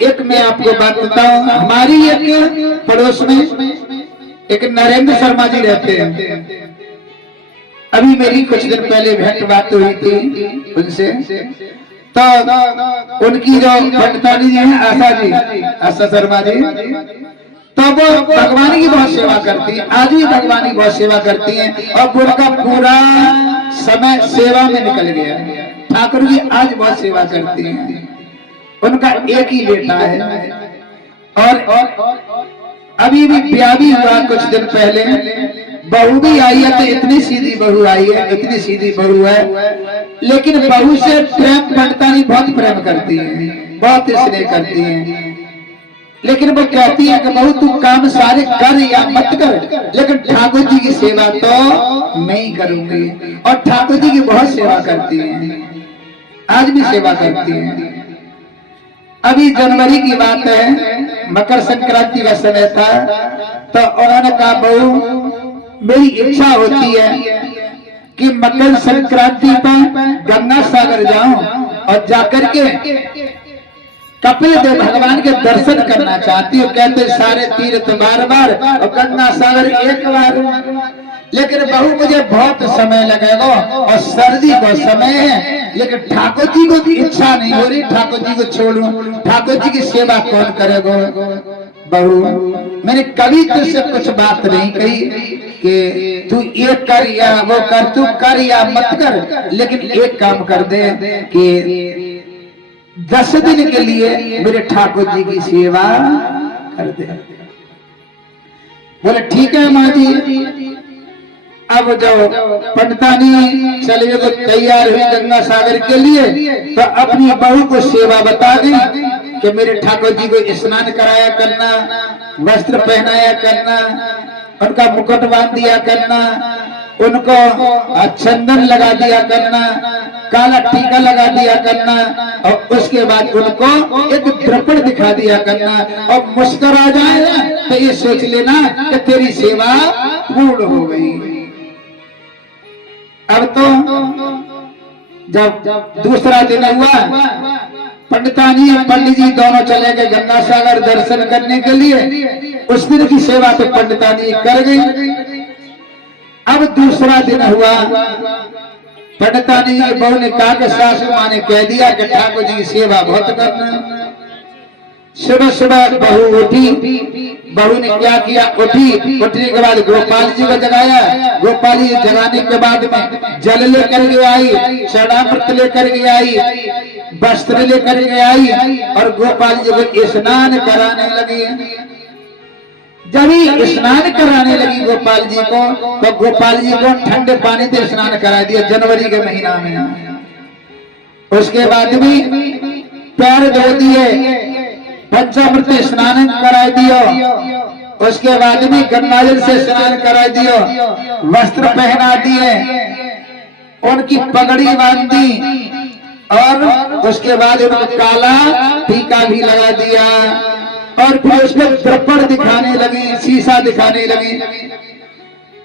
एक मैं आपको बात बताऊं, हमारी एक पड़ोस में एक नरेंद्र शर्मा जी रहते हैं। अभी मेरी कुछ दिन पहले भेंट बात हुई थी उनसे, तो उनकी जो पंडितानी जी है आशा शर्मा जी, तो वो भगवान की बहुत सेवा करती है, आज भी भगवान की बहुत सेवा करती हैं और उनका पूरा समय सेवा में निकल गया। ठाकुर जी आज बहुत सेवा करती हैं। उनका एक ही बेटा है और अभी भी ब्याह भी हुआ कुछ दिन पहले, बहू भी आई है, तो इतनी सीधी बहू आई है, इतनी सीधी बहू है, लेकिन बहू से प्रेम पंडितानी बहुत प्रेम करती है, बहुत स्नेह करती है। लेकिन वो कहती है कि बहू तू काम सारे कर या मत कर, लेकिन ठाकुर जी की सेवा तो मैं ही करूंगी। और ठाकुर जी की बहुत सेवा करती है, आज भी सेवा करती है। अभी जनवरी की बात है, मकर संक्रांति का समय था, तो उन्होंने कहा बहू मेरी इच्छा होती है कि मकर संक्रांति पर गंगा सागर जाऊं और जाकर के कपिल देव भगवान के दर्शन करना चाहती हूँ। कहते सारे तीर्थ बार बार और गंगा सागर एक बार, लेकिन बहू मुझे बहुत समय लगेगा और सर्दी का समय है, लेकिन ठाकुर जी को भी इच्छा नहीं हो रही ठाकुर जी को छोड़ूं, ठाकुर जी की सेवा कौन करेगा। बहू मैंने कभी तुझसे कुछ बात नहीं कही कि तू ये कर या वो कर, तू कर या मत कर, लेकिन एक काम कर दे कि 10 दिन के लिए मेरे ठाकुर जी की सेवा कर दे। बोले ठीक है माँ जी। अब जब पंडितानी चले तो तैयार हुई गंगा सागर के लिए, तो अपनी बहू को सेवा बता दी कि मेरे ठाकुर जी को स्नान कराया करना, वस्त्र पहनाया करना, उनका मुकुट बांध दिया करना, उनको चंदन लगा दिया करना, काला टीका लगा दिया करना, और उसके बाद उनको एक दर्पण दिखा दिया करना, और मुस्कुरा जाए तो ये सोच लेना कि तेरी सेवा पूर्ण हो गई। अब तो जब दूसरा दिन हुआ, पंडितानी और पंडित जी दोनों चले गए गंगा सागर दर्शन करने के लिए। उस दिन की सेवा तो पंडितानी कर गई। अब दूसरा दिन हुआ, पंडितानी जी बहू ने कहा कि सासू माँ ने कह दिया कि ठाकुर जी की सेवा बहुत करना। सुबह सुबह बहू उठी, बहू ने क्या किया, उठने के बाद गोपाल जी को जगाया। गोपाल जी जगाने के बाद में जल लेकर के आई, चरणामृत लेकर के आई, वस्त्र लेकर के आई, और गोपाल जी को स्नान कराने लगी। जब ही स्नान कराने लगी गोपाल जी को, तो गोपाल जी को ठंडे पानी से स्नान करा दिया जनवरी के महीना में। उसके बाद भी पैर धो दिए, पंचामृत स्नान करा दियो, उसके बाद में गंगा जल से स्नान करा दियो, वस्त्र पहना दिए, उनकी पगड़ी बांधी, और उसके बाद उनको काला टीका भी लगा दिया, और फिर उसमें दर्पण दिखाने लगी, शीशा दिखाने लगी।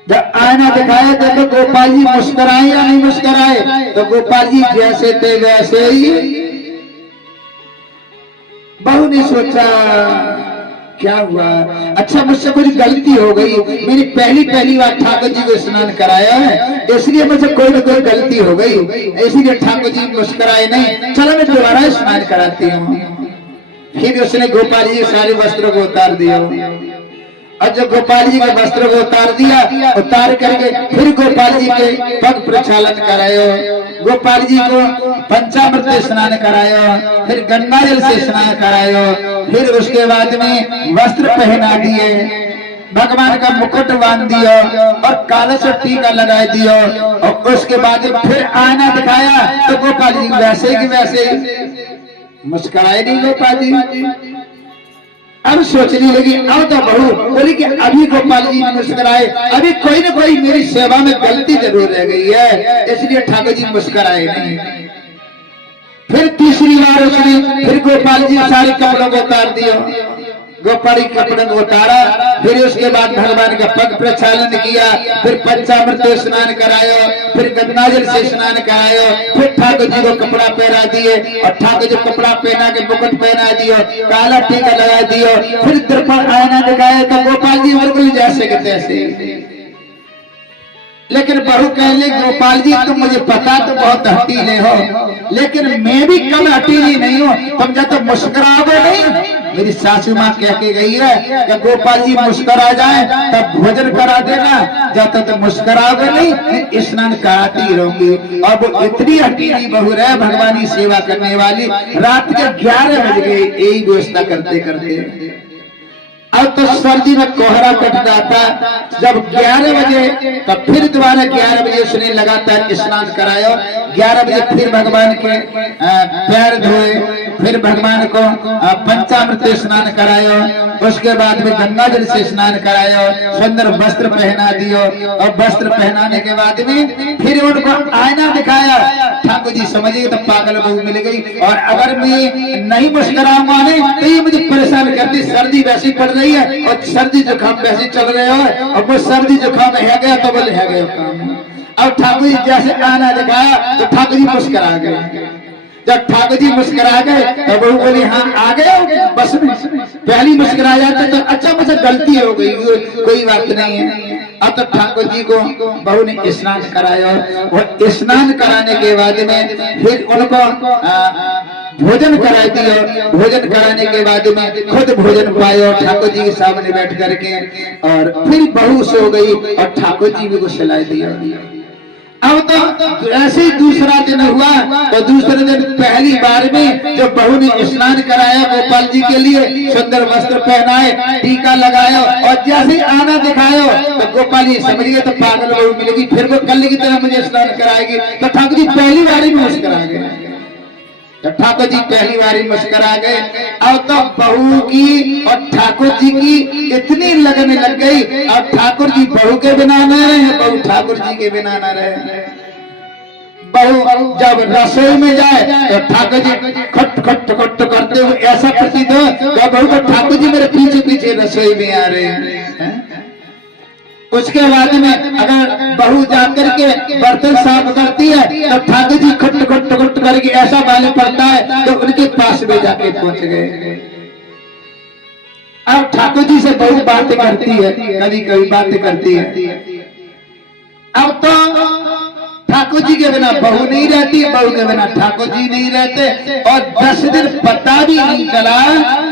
जब आईना दिखाया तो गोपाल जी मुस्कुराए या नहीं मुस्कुराए, तो गोपाल जी जैसे थे वैसे ही। बहू ने सोचा क्या हुआ, अच्छा मुझसे कुछ गलती हो गई, मेरी पहली बार ठाकुर जी को स्नान कराया है, इसलिए मुझे कोई न कोई गलती हो गई, इसीलिए ठाकुर जी मुस्कुराए नहीं, चलो मैं दोबारा स्नान कराती हूँ। फिर उसने गोपाल जी के सारे वस्त्रों को उतार दिया, और जब गोपाल जी के वस्त्र को उतार दिया, उतार करके फिर गोपाल जी के पग प्रक्षालन करायो, गोपाल जी को पंचामृत स्नान करायो, फिर गंगा जल से स्नान करायो, फिर उसके बाद में वस्त्र पहना दिए, भगवान का मुकुट बांध दियो, और काला सा टीका लगा दियो, और उसके बाद फिर आईना दिखाया तो गोपाल जी वैसे की वैसे मुस्कुराए नहीं गोपाल जी। अब सोचने लगी, अब तो बहू बोली कि अभी गोपाल जी मुस्कुराए, अभी कोई न कोई मेरी सेवा में गलती जरूर रह गई है, इसलिए ठाकुर जी मुस्कुराए नहीं। फिर तीसरी बार उसने फिर गोपाल जी सारे कपड़ों को उतार दिया, गोपाली कपड़े को उतारा, फिर उसके बाद भगवान का पग प्रक्षालन किया, फिर पंचामृत स्नान करायो, फिर गंगा जल से स्नान करायो, फिर ठाकुर जी को कपड़ा पहना दिए और ठाकुर जी कपड़ा पहना के मुकुट पहना दियो, काला टीका लगा दियो, फिर दर्पण आईना दिखाया तो गोपाल जी बिल्कुल जैसे के तैसे। लेकिन बहू कहले गोपाल जी तुम मुझे पता तो बहुत हटीले हो, लेकिन मैं भी कम हटीली नहीं हूँ, तुम जब तो मुस्कुराओगे नहीं। मेरी सासू माँ कह के गई है कि गोपाल जी मुस्कुरा जाए तब भोजन करा देना, जब तक तो मुस्कुराओगे नहीं स्नान कराती रहूंगी। और वो इतनी हटीली बहू रहे भगवान की सेवा करने वाली, रात के 11 बज गए यही व्यवस्था करते करते। अब तो सर्दी में कोहरा कट जाता, जब 11 बजे तब फिर दोबारा 11 बजे उसने लगातार स्नान कराया। 11 बजे फिर भगवान के पैर धोए, फिर भगवान को पंचामृत स्नान करायो, उसके बाद में गंगा जल से स्नान करायो, सुंदर वस्त्र पहना दियो और वस्त्र पहनाने के बाद में फिर उनको आईना दिखाया। ठाकुर जी समझिए तो पागल बहू मिल गई, और अगर मैं नहीं मुस्कुराऊंगा नहीं तो ये मुझे परेशान करती, सर्दी वैसी पड़ रही है और सर्दी जुकाम वैसे चल रहे हो, और वो सर्दी जुकाम है गया तो बोले है गया काम। अब ठाकुर जी जैसे आना दिखाया तो ठाकुर जी मुस्कुरा गए। जब ठाकुर जी मुस्कुरा गए तो बहू बोली हाँ आ गए बस में। पहली मुस्कुरा जाते तो अच्छा मुझे गलती हो गई, कोई बात नहीं है। अब तो ठाकुर जी को बहू ने स्नान कराया, और स्नान कराने के बाद में फिर उनको भोजन करा दिया। भोजन कराने के बाद में खुद भोजन पाया ठाकुर जी के सामने बैठ करके, और फिर बहू सो गई और ठाकुर जी को सुला दिया। अब तो ऐसे ही दूसरा दिन हुआ, तो दूसरे दिन पहली बार में जब बहू ने स्नान कराया गोपाल जी के लिए, सुंदर वस्त्र पहनाए, टीका लगाया, और जैसे आना दिखाया तो गोपाल जी समझ गए तो पागल बहू मिलेगी, फिर वो कल की तरह मुझे स्नान कराएगी। तो ठाकुर जी पहली बार में मुस्कुरा गए। ठाकुर जी पहली बार मुस्कुरा गए। अब तो बहू की और ठाकुर जी की इतनी लगन लग गई, अब ठाकुर जी बहू के बिना न रहे, बहू ठाकुर जी के बिना न रहे। बहू जब रसोई में जाए तो ठाकुर जी खट खट खट करते हुए ऐसा प्रतीत हो बहू को ठाकुर जी मेरे पीछे पीछे रसोई में आ रहे हैं। उसके बाद में अगर बहू जाकर के बर्तन साफ करती है तो ठाकुर जी खट खट खट करके ऐसा बाले पड़ता है तो उनके पास में जाके पहुंच गए। अब ठाकुर जी से बहू बातें करती है, कभी कभी बातें करती है। अब तो ठाकुर जी के बिना बहू नहीं रहती, बहू के बिना ठाकुर जी नहीं रहते, और 10 दिन पता भी नहीं चला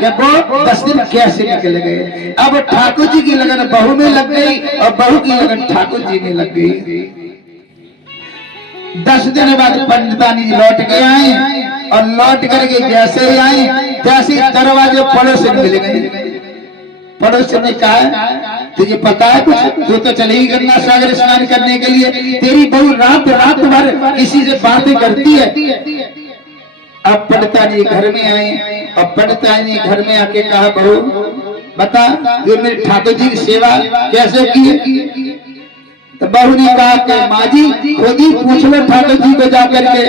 कि वो 10 दिन कैसे निकल गए। अब ठाकुर जी की लगन बहू में लग गई और बहू की लगन ठाकुर जी में लग गई। 10 दिन बाद पंडितानी लौट के आए, और लौट करके जैसे ही आए तैसे दरवाजे पड़ोस मिल गए। पड़ोस ने कहा तुझे पता है कुछ, तू तो चलेगी गंगा सागर स्नान करने के लिए, तेरी बहू रात रात भर किसी से बातें करती है। अब पंडितानी घर में आए, और पंडितानी घर में आके कहा बहू बता जो मेरे ठाकुर जी की सेवा कैसे की। तो बहू ने कहा कि माँ जी खुद ही पूछ लो ठाकुर जी को जाकर के।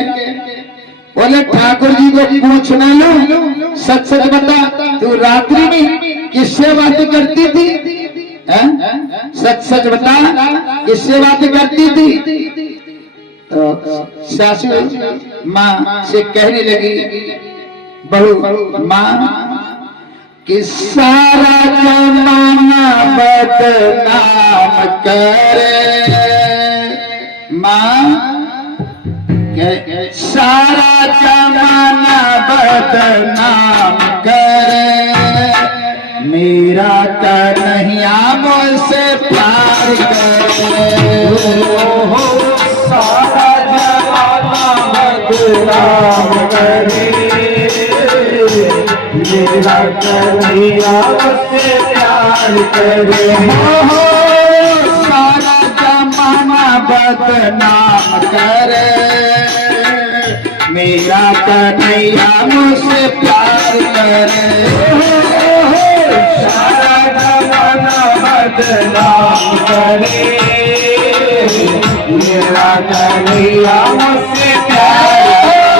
बोले ठाकुर जी को पूछना लो, सच सच बता तू रात्रि में किससे बातें करती थी, सच सच बता किससे बातें करती थी। तो सासू माँ से कहने लगी बहू माँ कि सारा जमाना बदनाम करे, माँ सारा जमाना बदनाम करे, मेरा कन्हैया मुझसे प्यार करे। सारा जमाना बदनाम करे, मेरा कन्हैया मुझसे प्यार करे। सारा जमाना बदनाम करे, मेरा कन्हैया मुझसे प्यार करे। सारा जमाना बदनाम करे, मेरा कन्हैया मुझसे प्यार करे।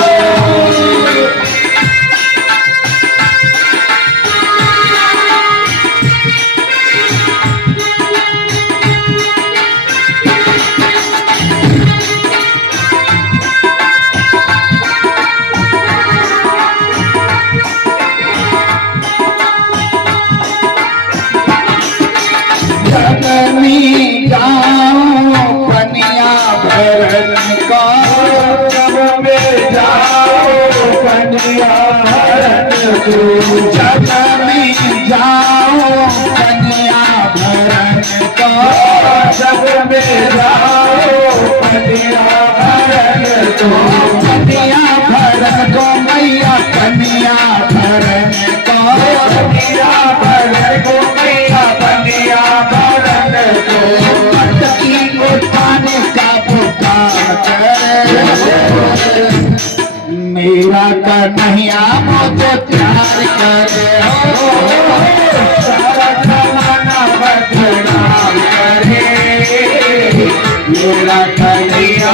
जग में जाओ कन्या भरण को, जग में जाओ कन्या भरण को, कन्या भरण को मैया कन्या भरण को, कन्या भरण को मैया कन्या भरण को, पटकी उठाने का पुकार करे, मेरा कन्हैया मुझे प्यार करे, सारा जमाना बदनाम करे, मेरा कन्हैया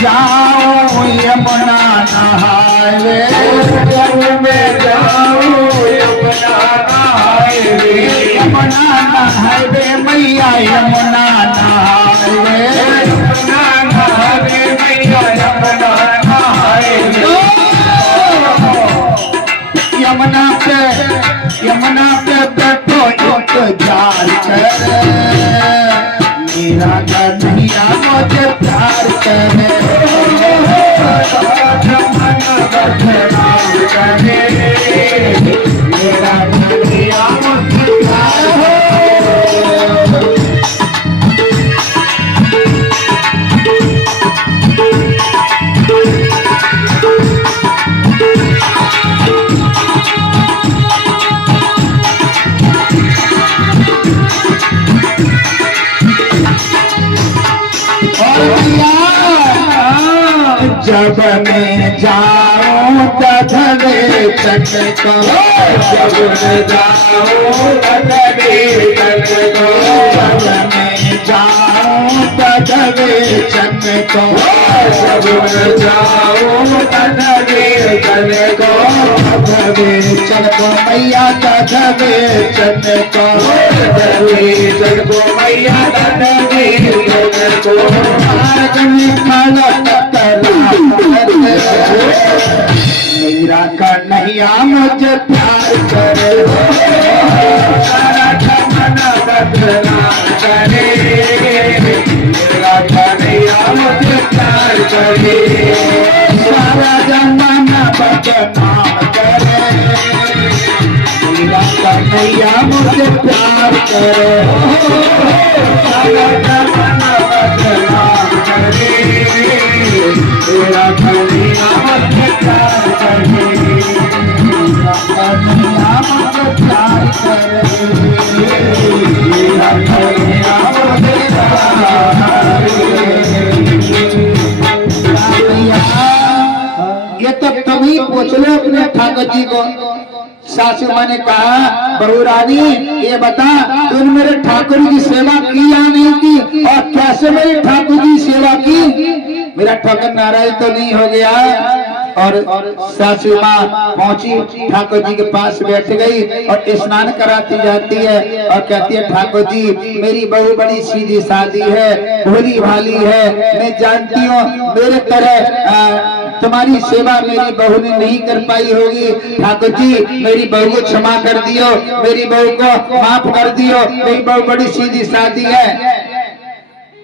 जाओ यमुना नहाए, जग में जाओ यमुना नहाए, यमुना नहाए मैया यमुना नहाए, यमुना नहाए मैया यमुना नहाए, यमुना पे बैठो इंतजार करे, मेरा कन्हैया मुझे प्यार करे, मेरा कन्हैया मुझे प्यार जब मैं जाऊं तधवे चक को, जब मैं जाऊं तधवे चक को, जब मैं जाऊं तधवे चक को, जब मैं जाऊं तधवे चक को, तधवे चक को मैया तधवे चक को, तधवे चक को मैया तधवे चक को, मार्ग में खड़ा मेरा कन्हैया मुझे प्यार करे, सारा जमाना बदनाम करे, मेरा कन्हैया मुझे प्यार करे, सारा जमाना बदनाम करे, मेरा कन्हैया मुझे प्यार करे, सारा जमाना बदनाम करे, मेरा कन्हैया मुझे प्यार करे, मेरा कन्हैया मुझे प्यार करे, मेरा कन्हैया मुझे प्यार करे। ये तो तभी पूछ लो अपने ठाकुर जी को। सासू माँ ने कहा बहू रानी ये बता तूने मेरे ठाकुर की सेवा की या नहीं की, और कैसे मेरे ठाकुर की सेवा की? मेरा ठाकुर नाराज तो नहीं हो गया? और सासू माँ पहुंची ठाकुर जी के पास बैठ गई और स्नान कराती जाती है और कहती है ठाकुर जी मेरी बहू बड़ी सीधी सादी है, भोली भाली है, मैं जानती हूँ मेरे तरह तुम्हारी सेवा मेरी बहू ने नहीं कर पाई होगी, ठाकुर जी मेरी बहू को क्षमा कर दियो, मेरी बहू को माफ कर दियो, मेरी बहू बड़ी सीधी सादी है।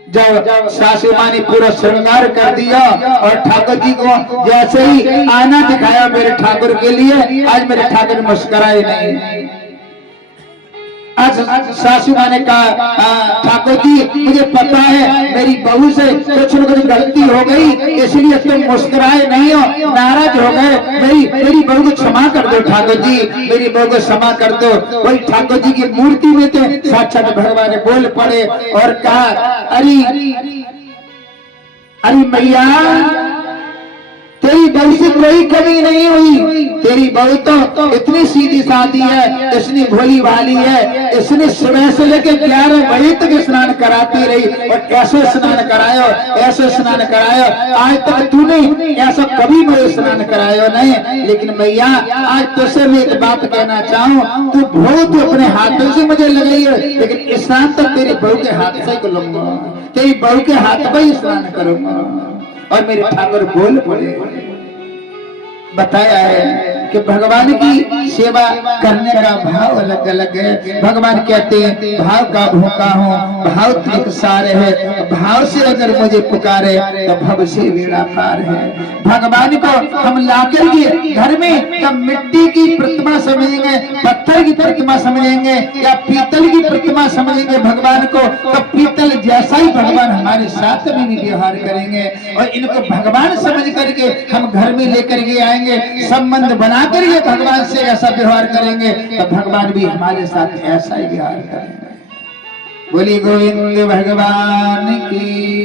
जब सासू माँ ने पूरा श्रृंगार कर दिया और ठाकुर जी को जैसे ही आना दिखाया मेरे ठाकुर के लिए, आज मेरे ठाकुर मुस्कुराए नहीं। आज सासू माँ ने कहा ठाकुर जी मुझे पता है मेरी बहू से कुछ न कुछ गलती हो गई, इसलिए तुम मुस्कुराए नहीं हो, नाराज हो गए, मेरी बहू को क्षमा कर दो ठाकुर जी, मेरी बहू को क्षमा कर दो। वही ठाकुर जी की मूर्ति में तो साक्षात भगवान बोल पड़े और कहा अरे मैया तेरी बहू से कोई कमी नहीं हुई, तेरी बहू तो इतनी सीधी सादी है, इतनी भोली भाली है, इसने सुबह से लेकर 11 बजे तक स्नान कराती रही और कैसे स्नान करायो, ऐसे स्नान करायो, आज तक तूने ऐसा कभी मुझे स्नान करायो नहीं। लेकिन भैया आज तुझसे मैं एक बात कहना चाहूँ, तू बहुत अपने हाथों से मुझे लगाई है, लेकिन स्नान तो तेरी बहू के हाथ से करूंगा, तेरी बहू के हाथ पर ही स्नान करूंगा। और मेरे ठाकुर बोल पड़े, बताया है कि भगवान की सेवा करने का भाव अलग अलग है। भगवान कहते हैं भाव का भूखा हूँ, भाव तक सार है, भाव से अगर मुझे पुकारे तो भव से बेड़ा पार है। भगवान को हम लाकर के घर में तब मिट्टी की प्रतिमा समझेंगे, पत्थर की प्रतिमा समझेंगे या पीतल की प्रतिमा समझेंगे भगवान को, तो पीतल जैसा ही भगवान हमारे साथ में भी व्यवहार करेंगे। और इनको भगवान समझ करके हम घर में लेकर के आएंगे, संबंध बना करके भगवान से ऐसा व्यवहार करेंगे तो भगवान भी हमारे साथ ऐसा ही व्यवहार करेंगे। बोली गोविंद भगवान की।